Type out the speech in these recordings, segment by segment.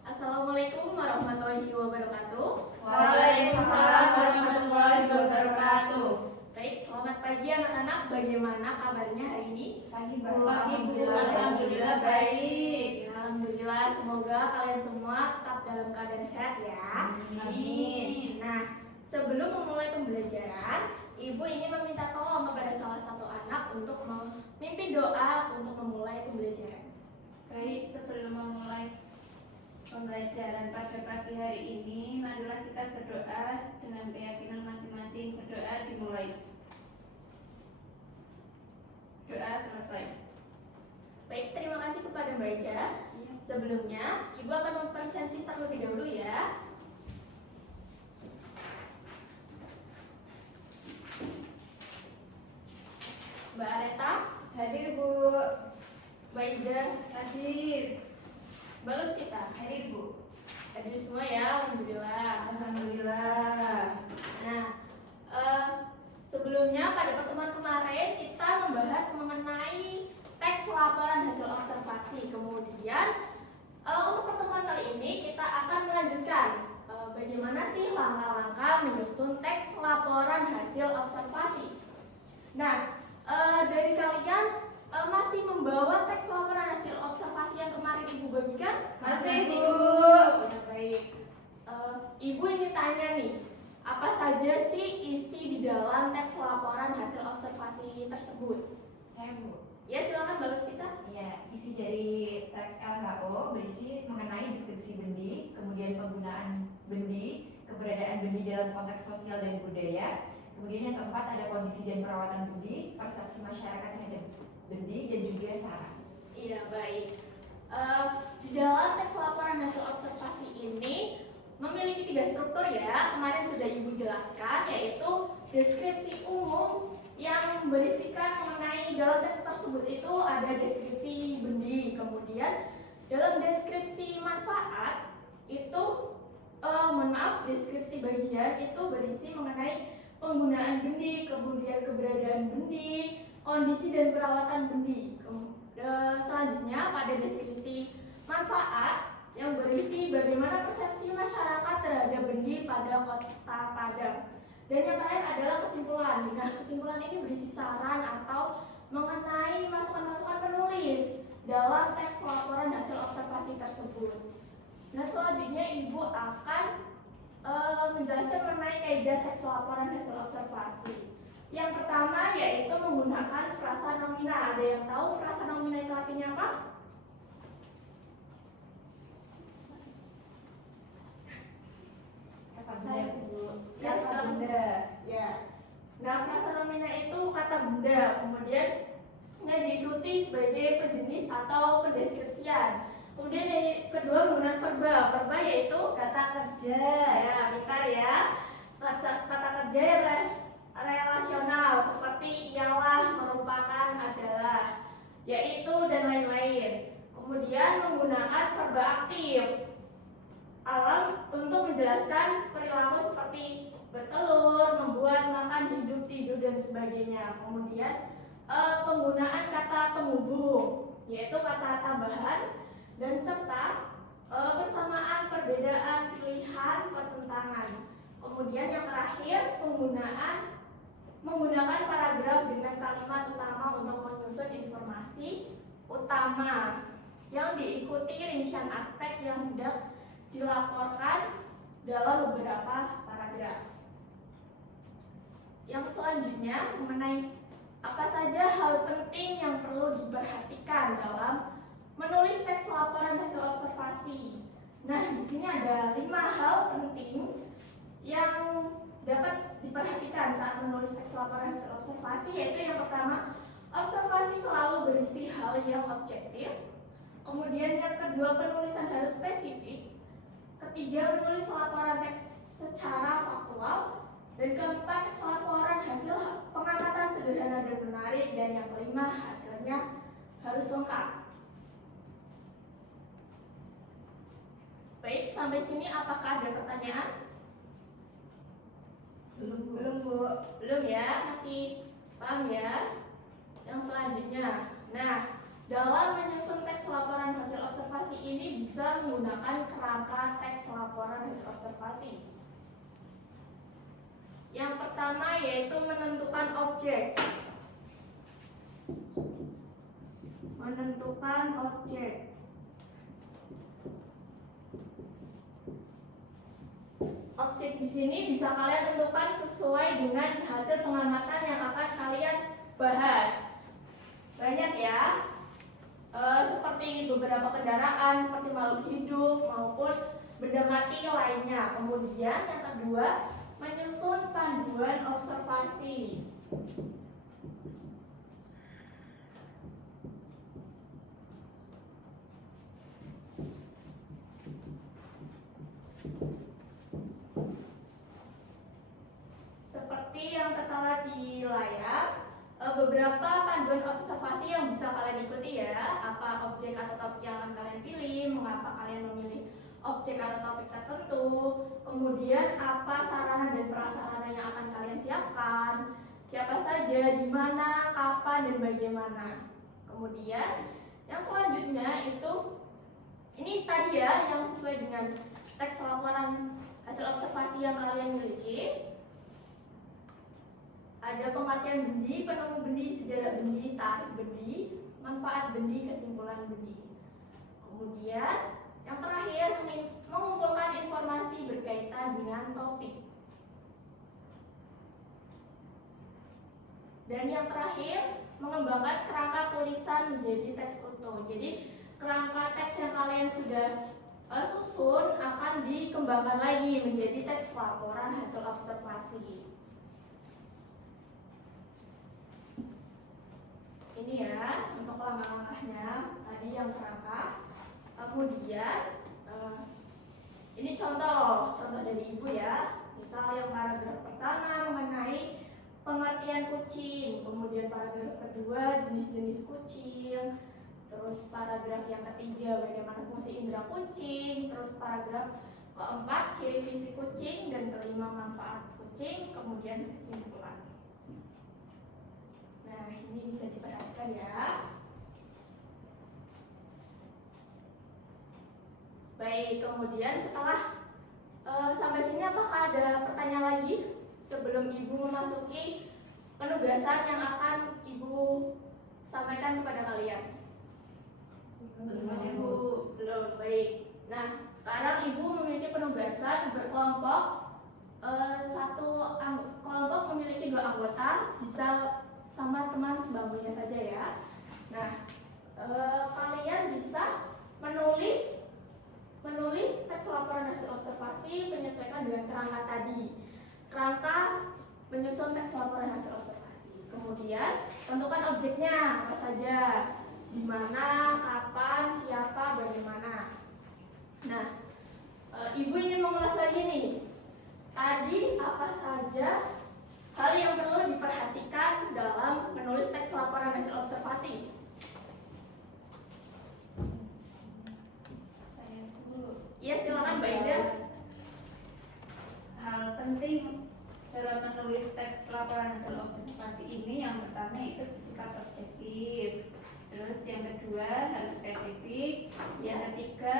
Assalamualaikum warahmatullahi wabarakatuh. Waalaikumsalam warahmatullahi wabarakatuh. Baik, selamat pagi anak-anak. Bagaimana kabarnya hari ini? Pagi Bu. Alhamdulillah baik. Alhamdulillah, semoga kalian semua tetap dalam keadaan sehat ya. Amin. Nah, sebelum memulai pembelajaran, Ibu ingin meminta tolong kepada salah satu anak untuk memimpin doa untuk memulai pembelajaran. Baik, sebelum memulai pembelajaran pada pagi hari ini, marilah kita berdoa dengan keyakinan masing-masing. Berdoa dimulai. Doa selesai. Baik, terima kasih kepada Mbak Ida. Sebelumnya, Ibu akan mempresentasi terlebih dahulu ya. Mbak Areta, Hadir Bu. Mbak Ida, Hadir. Mbak Lutfita, Hadir Bu. hadir semua ya, Alhamdulillah. Alhamdulillah. Nah, sebelumnya pada pertemuan kemarin kita membahas mengenai teks laporan hasil observasi. Kemudian untuk pertemuan kali ini kita akan melanjutkan bagaimana sih langkah-langkah menyusun teks laporan hasil observasi. Nah, dari kalian masih membawa teks laporan hasil observasi yang kemarin Ibu bagikan? Masih, Bu. Ya, baik. Ibu ingin tanya nih, apa saja sih isi di dalam teks laporan hasil observasi tersebut? Saya Bu. Ya, silakan Mbak Lutfita. Ya, isi dari teks LHO berisi mengenai deskripsi bendi, kemudian penggunaan bendi, keberadaan bendi dalam konteks sosial dan budaya, kemudian yang keempat ada kondisi dan perawatan bendi, persepsi masyarakat terhadap bendi, dan juga saran. Iya, baik. Di dalam teks laporan hasil observasi ini memiliki 3 struktur ya. Kemarin sudah Ibu jelaskan, yaitu deskripsi umum yang berisikan mengenai dalam teks tersebut itu ada deskripsi bendi, kemudian dalam deskripsi manfaat itu deskripsi bagian itu berisi mengenai penggunaan bendi, kemudian keberadaan bendi, kondisi dan perawatan bendi. Selanjutnya pada deskripsi manfaat yang berisi bagaimana persepsi masyarakat terhadap bendi pada Kota Padang. Dan yang terakhir adalah kesimpulan. Nah, kesimpulan ini berisi saran atau mengenai masukan-masukan penulis dalam teks laporan hasil observasi tersebut. Nah, selanjutnya Ibu akan menjelaskan mengenai kaidah teks laporan hasil observasi. Yang pertama yaitu menggunakan frasa nomina. Ada yang tahu frasa nomina itu artinya apa? Saya dulu. Ya, Kata benda. Ya. Nah, frasa nomina itu kata benda, kemudian diikuti sebagai penjenis atau pendeskripsian. Kemudian yang kedua menggunakan verba. Verba yaitu Kata kerja. ya, pintar ya. Kata kerja yang relasional seperti ialah, merupakan, adalah, yaitu dan lain-lain. Kemudian menggunakan verba aktif alam untuk menjelaskan perilaku seperti bertelur, membuat, makan, hidup, tidur, dan sebagainya. Kemudian penggunaan kata penghubung, yaitu kata tambahan, dan serta persamaan, perbedaan, pilihan, pertentangan. Kemudian yang terakhir menggunakan paragraf dengan kalimat utama untuk menyusun informasi utama yang diikuti rincian aspek yang hendak dilaporkan dalam beberapa paragraf. Yang selanjutnya mengenai apa saja hal penting yang perlu diperhatikan dalam menulis teks laporan hasil observasi. Nah, di sini ada 5 hal penting yang dapat diperhatikan saat menulis teks laporan hasil observasi, yaitu yang pertama, observasi selalu berisi hal yang objektif. Kemudian yang kedua, penulisan harus spesifik. Ketiga, menulis laporan teks secara faktual. Dan keempat, teks laporan hasil pengamatan sederhana dan menarik. Dan yang kelima, hasilnya harus lengkap. Baik, sampai sini apakah ada pertanyaan? Belum Bu. Belum ya, masih paham ya? Nah, dalam menyusun teks laporan hasil observasi ini bisa menggunakan kerangka teks laporan hasil observasi. Yang pertama yaitu menentukan objek. Menentukan objek. Objek di sini bisa kalian tentukan sesuai dengan hasil pengamatan yang akan kalian bahas. Banyak ya, seperti beberapa kendaraan, seperti makhluk hidup maupun benda mati lainnya. Kemudian yang kedua, menyusun panduan observasi. Seperti yang tertera di layar, beberapa panduan observasi yang bisa kalian ikuti ya. Apa objek atau topik yang akan kalian pilih, mengapa kalian memilih objek atau topik tertentu, kemudian apa sarana dan prasarana yang akan kalian siapkan, siapa saja, di mana, kapan, dan bagaimana. Kemudian yang selanjutnya itu, ini tadi ya yang sesuai dengan teks laporan hasil observasi yang kalian miliki. Ada pengertian bendi, penemu bendi, sejarah bendi, tarikh bendi, manfaat bendi, kesimpulan bendi. Kemudian yang terakhir, mengumpulkan informasi berkaitan dengan topik. Dan yang terakhir, mengembangkan kerangka tulisan menjadi teks utuh. Jadi kerangka teks yang kalian sudah susun akan dikembangkan lagi menjadi teks laporan hasil observasi. Ini ya untuk langkah-langkahnya, tadi yang kerangka. Kemudian ini contoh dari ibu ya. Misal yang paragraf pertama mengenai pengertian kucing, kemudian paragraf kedua jenis-jenis kucing, terus paragraf yang ketiga bagaimana fungsi indera kucing, terus paragraf keempat ciri fisik kucing, dan kelima manfaat kucing, kemudian kesimpulan. Nah, ini bisa diperhatikan ya. Baik, kemudian setelah sampai sini apakah ada pertanyaan lagi sebelum ibu memasuki penugasan yang akan ibu sampaikan kepada kalian? Belum. Baik. Nah, sekarang ibu memiliki penugasan berkelompok. Satu kelompok memiliki 2 anggota, bisa sama teman sebangkunya saja ya. Nah, kalian bisa menulis teks laporan hasil observasi menyesuaikan dengan kerangka tadi. Kerangka menyusun teks laporan hasil observasi. Kemudian tentukan objeknya apa saja, di mana, kapan, siapa, bagaimana. Nah, ibu ingin mengulas lagi nih. Tadi apa saja hal yang perlu diperhatikan dalam menulis teks laporan hasil observasi? Saya dulu. Iya, silakan Mbak Ida. Hal penting dalam menulis teks laporan hasil observasi ini yang pertama itu bersifat objektif. Terus yang kedua harus spesifik. Yang ketiga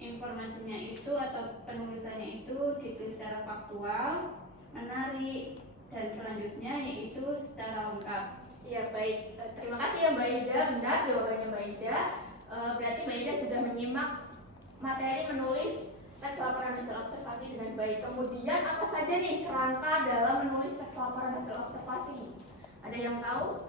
informasinya itu atau penulisannya itu ditulis secara faktual, menarik, dan selanjutnya yaitu secara lengkap. Ya baik, terima kasih ya Mbak Ida. Benar jawabannya Mbak Ida. Berarti Mbak Ida sudah menyimak materi menulis teks laporan hasil observasi dengan baik. Kemudian apa saja nih kerangka dalam menulis teks laporan hasil observasi? Ada yang tahu?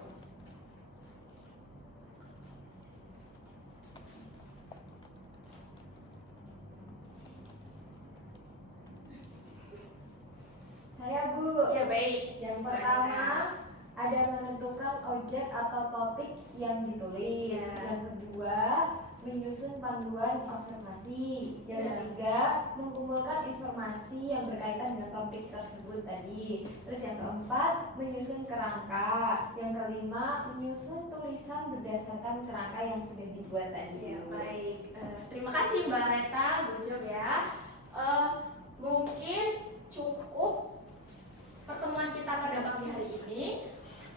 Saya Bu. Ya baik. Yang pertama ada menentukan objek atau topik yang ditulis. Ya. Yang kedua menyusun panduan observasi. Yang Ya. ketiga mengumpulkan informasi yang berkaitan dengan topik tersebut tadi. Terus yang keempat menyusun kerangka. Yang kelima menyusun tulisan berdasarkan kerangka yang sudah dibuat tadi. Ya baik. Terima kasih Mbak Reta, good job ya. Mungkin cukup pertemuan kita pada pagi hari ini.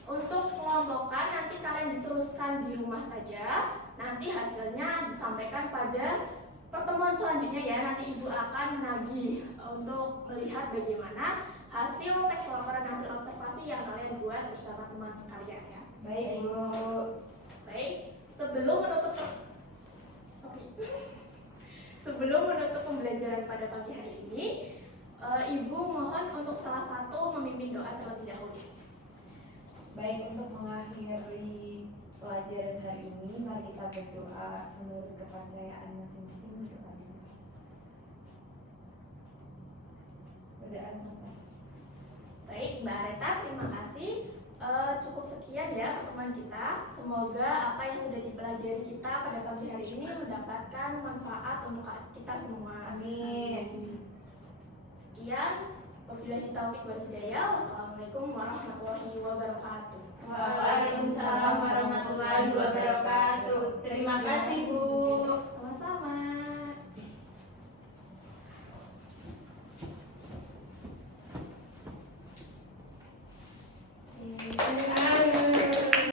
Untuk kelompokkan nanti kalian diteruskan di rumah saja. Nanti hasilnya disampaikan pada pertemuan selanjutnya ya. Nanti Ibu akan menagih untuk melihat bagaimana hasil teks laporan hasil observasi yang kalian buat bersama teman kalian ya. Baik, Ibu. Baik, sebelum menutup pembelajaran pada pagi hari ini, Ibu mohon untuk salah satu memimpin doa terlebih dahulu. Baik, untuk mengakhiri pelajaran hari ini, mari kita berdoa menurut kepercayaan masing-masing. Berdoa selesai. Baik, Mbak Areta, terima kasih. Cukup sekian ya pertemuan kita. Semoga apa yang sudah dipelajari kita pada pagi hari ini mendapatkan manfaat untuk kita semua. Amin. Sekian, wabillahi taufiq wal hidayah. Wassalamualaikum warahmatullahi wabarakatuh. Waalaikumsalam